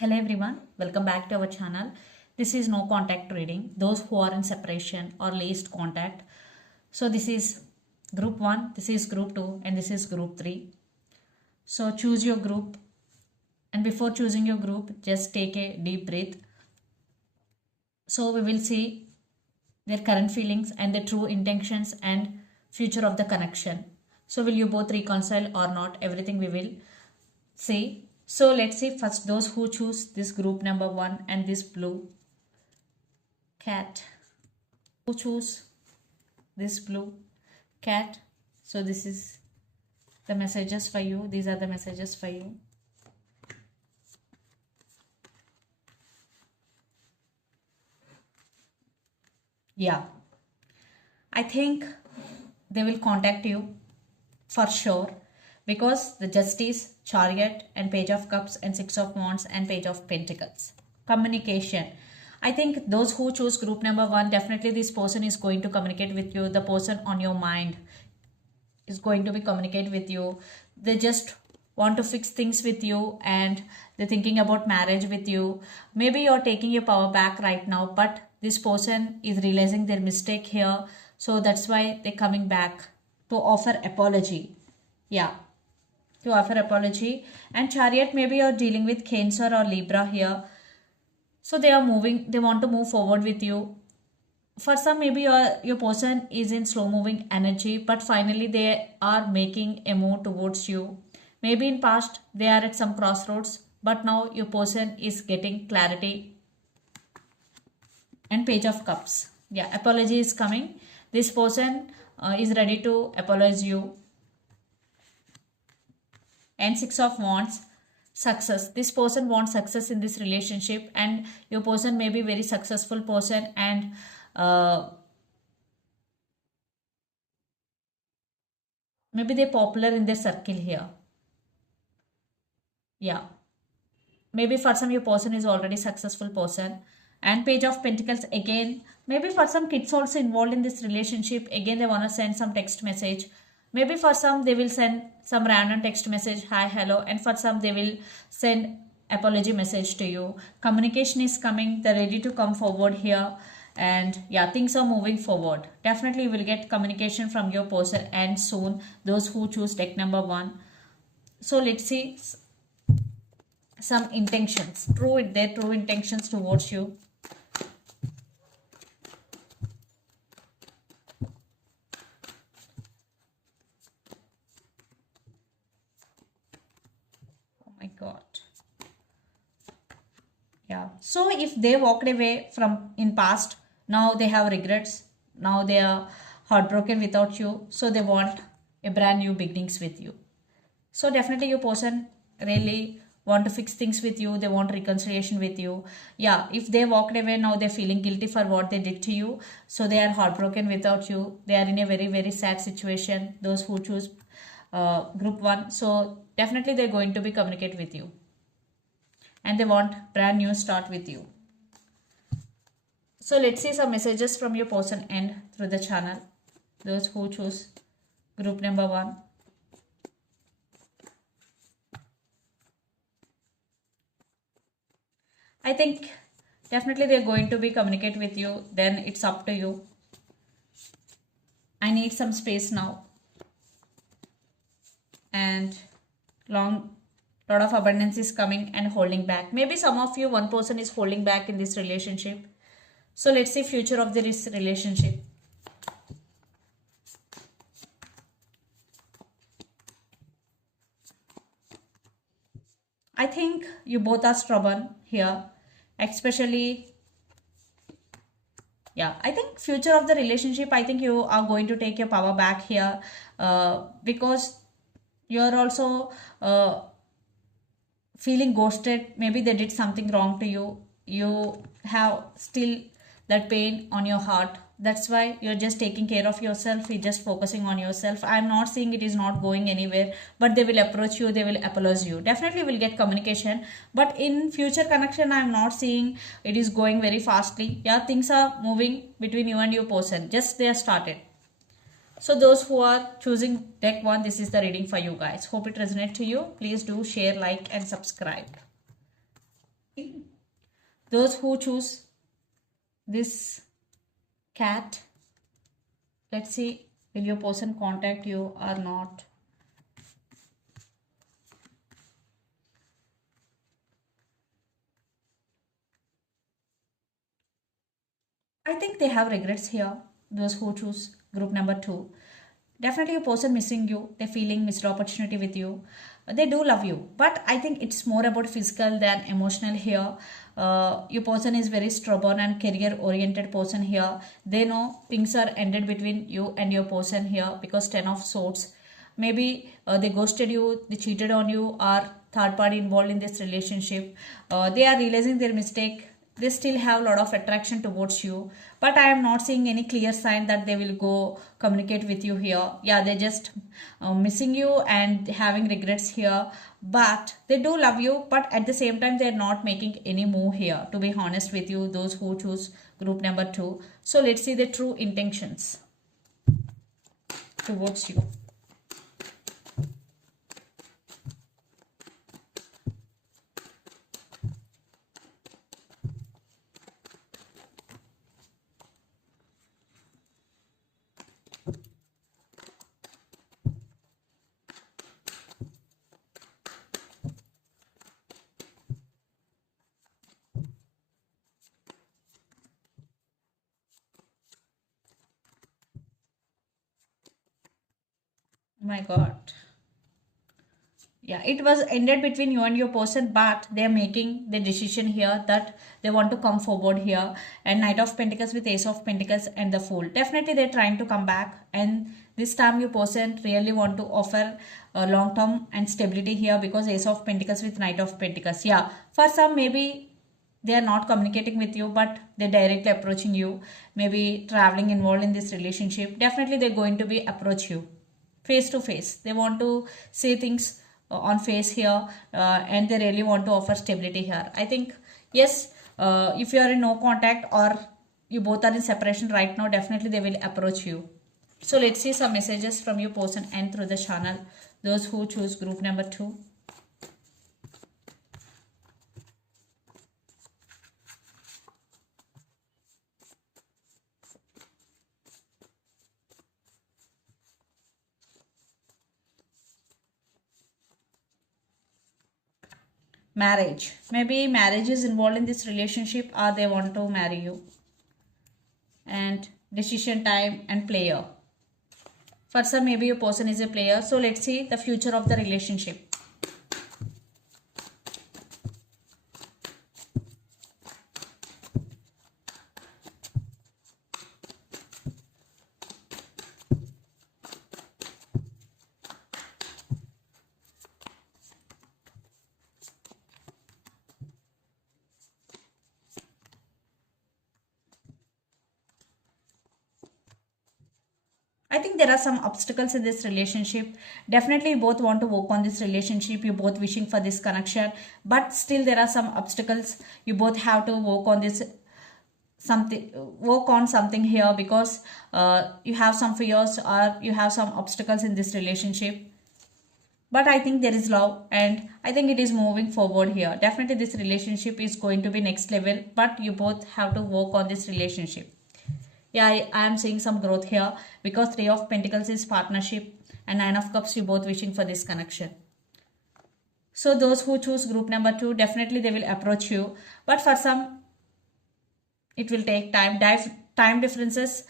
Hello everyone, welcome back to our channel. This is no contact reading, those who are in separation or least contact. So this is group 1, this is group 2 and this is group 3. So choose your group, and before choosing your group just take a deep breath. So we will see their current feelings and their true intentions and future of the connection. So will you both reconcile or not? Everything we will see. So let's see first those who choose this group number 1 and this blue cat. Who choose this blue cat? So this is the messages for you. These are the messages for you. Yeah, I think they will contact you for sure, because the Justice, Chariot and Page of Cups and Six of Wands and Page of Pentacles. Communication. I think those who choose group number 1, definitely this person is going to communicate with you. The person on your mind is going to be communicate with you. They just want to fix things with you and they're thinking about marriage with you. Maybe you're taking your power back right now, but this person is realizing their mistake here. So that's why they're coming back to offer apology. Yeah, to offer apology. And Chariot, maybe you're dealing with Cancer or Libra here. So they are moving, they want to move forward with you. For some, maybe your person is in slow moving energy, but finally they are making a move towards you. Maybe in past they are at some crossroads, but now your person is getting clarity. And Page of Cups. Yeah, apology is coming. This person is ready to apologize you. And Six of Wands. Success. This person wants success in this relationship, and your person may be very successful person, and maybe they're popular in their circle here. Yeah, maybe for some your person is already successful person. And Page of Pentacles again. Maybe for some kids also involved in this relationship. Again they want to send some text message. Maybe for some they will send some random text message, hi, hello, and for some they will send apology message to you. Communication is coming, they're ready to come forward here. And yeah, things are moving forward. Definitely you will get communication from your person, and soon those who choose deck number 1. So let's see some intentions, their true intentions towards you. Oh my god. Yeah, so if they walked away from in past, now they have regrets, now they are heartbroken without you, so they want a brand new beginnings with you. So definitely your person really want to fix things with you, they want reconciliation with you. Yeah, if they walked away, now they're feeling guilty for what they did to you, so they are heartbroken without you. They are in a very very sad situation, those who choose group 1. So definitely they're going to be communicate with you, and they want brand new start with you. So let's see some messages from your person end through the channel, those who choose group number 1. I think definitely they're going to be communicate with you, then it's up to you. I need some space now, and lot of abundance is coming and holding back. Maybe some of you, one person is holding back in this relationship. So let's see future of this relationship. I think you both are stubborn here, especially. Yeah, I think future of the relationship, I think you are going to take your power back here, because you're also feeling ghosted. Maybe they did something wrong to you, you have still that pain on your heart. That's why you're just taking care of yourself, you're just focusing on yourself. I'm not saying it is not going anywhere, but they will approach you, they will apologize you, definitely will get communication. But in future connection, I'm not seeing it is going very fastly. Yeah, things are moving between you and your person, just they are started. So those who are choosing deck 1, this is the reading for you guys. Hope it resonates to you. Please do share, like and subscribe. Those who choose this cat, let's see, will your person contact you or not? I think they have regrets here, those who choose group number 2. Definitely a person missing you, they're feeling missed opportunity with you. They do love you, but I think it's more about physical than emotional here. Your person is very stubborn and career oriented person here. They know things are ended between you and your person here because 10 of swords. Maybe they ghosted you, they cheated on you, or third party involved in this relationship. They are realizing their mistake. They still have a lot of attraction towards you, but I am not seeing any clear sign that they will go communicate with you here. Yeah, they're just missing you and having regrets here, but they do love you, but at the same time they're not making any move here, to be honest with you, those who choose group number 2. So let's see the true intentions towards you. Oh my god. Yeah, it was ended between you and your person, but they're making the decision here that they want to come forward here. And Knight of Pentacles with Ace of Pentacles and the Fool, definitely they're trying to come back, and this time your person really want to offer long term and stability here because Ace of Pentacles with Knight of Pentacles. Yeah, for some maybe they are not communicating with you, but they're directly approaching you, maybe traveling involved in this relationship. Definitely they're going to be approach you face to face. They want to say things on face here, and they really want to offer stability here. I think yes, if you are in no contact or you both are in separation right now, definitely they will approach you. So let's see some messages from your person and through the channel, those who choose group number 2. Marriage, maybe marriage is involved in this relationship or they want to marry you. And decision time and player, for some maybe your person is a player. So let's see the future of the relationship. I think there are some obstacles in this relationship. Definitely, you both want to work on this relationship. You both wishing for this connection, but still there are some obstacles. You both have to work on this something, work on something here because you have some fears or you have some obstacles in this relationship. But I think there is love, and I think it is moving forward here. Definitely, this relationship is going to be next level, but you both have to work on this relationship. Yeah, I am seeing some growth here because 3 of Pentacles is partnership and 9 of Cups, you both wishing for this connection. So those who choose group number 2, definitely they will approach you. But for some, it will take time. Time differences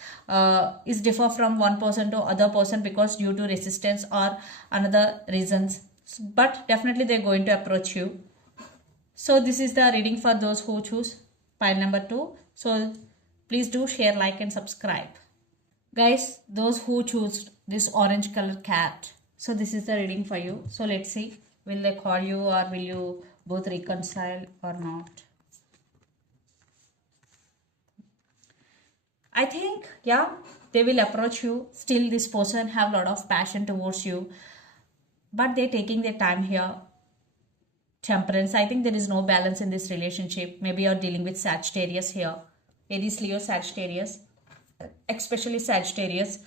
is differ from one person to other person because due to resistance or another reasons. But definitely they're going to approach you. So this is the reading for those who choose pile number 2. So please do share, like and subscribe. Guys, those who choose this orange color cat. So this is the reading for you. So let's see. Will they call you or will you both reconcile or not? I think, yeah, they will approach you. Still this person have a lot of passion towards you. But they're taking their time here. Temperance. I think there is no balance in this relationship. Maybe you're dealing with Sagittarius here. Aries, Leo, Sagittarius, especially Sagittarius.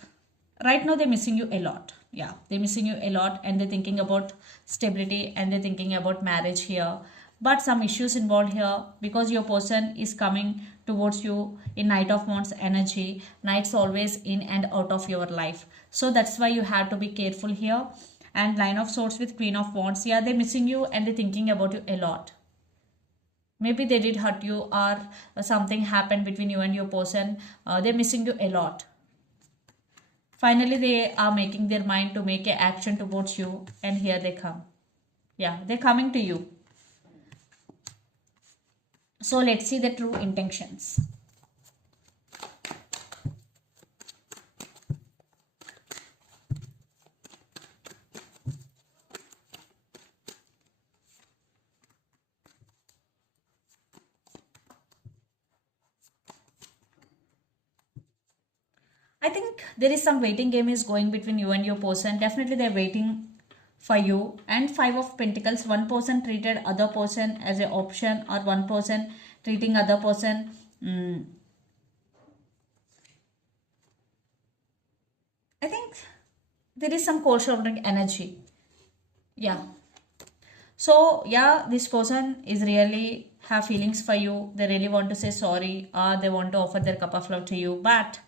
Right now, they're missing you a lot. Yeah, they're missing you a lot and they're thinking about stability and they're thinking about marriage here. but some issues involved here because your person is coming towards you in Knight of Wands energy. Knights always in and out of your life, so that's why you have to be careful here. And Line of Swords with Queen of Wands, yeah, they're missing you and they're thinking about you a lot. Maybe they did hurt you, or something happened between you and your person. They're missing you a lot. Finally, they are making their mind to make an action towards you, and here they come. Yeah, they're coming to you. So let's see the true intentions. I think there is some waiting game is going between you and your person. Definitely they're waiting for you. And Five of Pentacles, one person treated other person as an option, or one person treating other person. I think there is some cold shouldering energy. Yeah. So yeah, this person is really have feelings for you. They really want to say sorry, or they want to offer their cup of love to you, but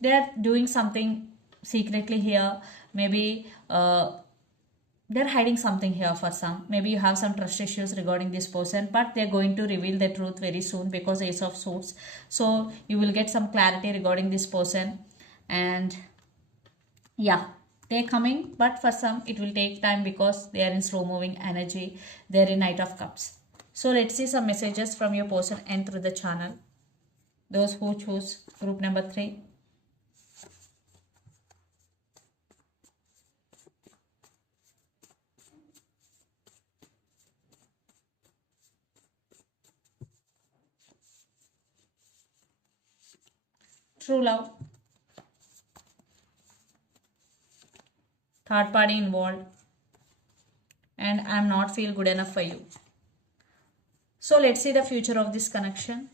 they're doing something secretly here. Maybe they're hiding something here for some. Maybe you have some trust issues regarding this person, but they're going to reveal the truth very soon because Ace of Swords. So you will get some clarity regarding this person. And yeah, they're coming, but for some it will take time because they are in slow moving energy. They're in Knight of Cups. So let's see some messages from your person and through the channel. Those who choose group number 3. True love. Third party involved. And I'm not feel good enough for you. So let's see the future of this connection.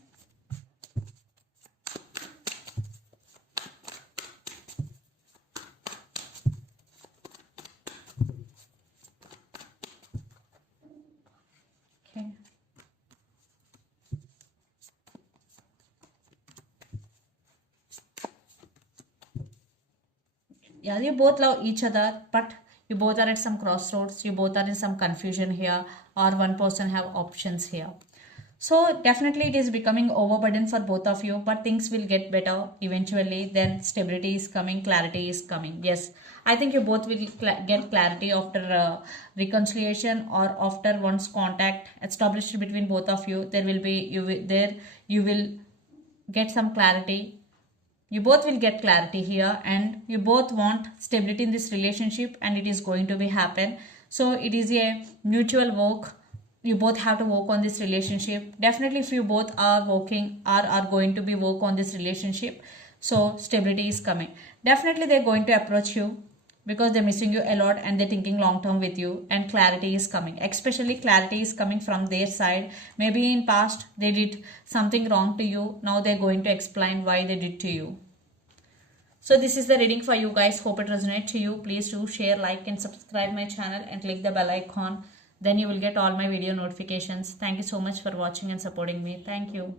Okay. Yeah, you both love each other, but you both are at some crossroads. You both are in some confusion here, or one person have options here. So definitely it is becoming overburden for both of you, but things will get better eventually. Then stability is coming, clarity is coming. Yes, I think you both will get clarity after reconciliation, or after once contact established between both of you. There will be you will get some clarity. You both will get clarity here, and you both want stability in this relationship, and it is going to be happen. So it is a mutual work. You both have to work on this relationship. Definitely if you both are working, or are going to be work on this relationship, so stability is coming. Definitely they're going to approach you because they're missing you a lot, and they're thinking long term with you, and clarity is coming. Especially clarity is coming from their side. Maybe in past they did something wrong to you. Now they're going to explain why they did to you. So this is the reading for you guys. Hope it resonates to you. Please do share, like and subscribe my channel, and click the bell icon. Then you will get all my video notifications. Thank you so much for watching and supporting me. Thank you.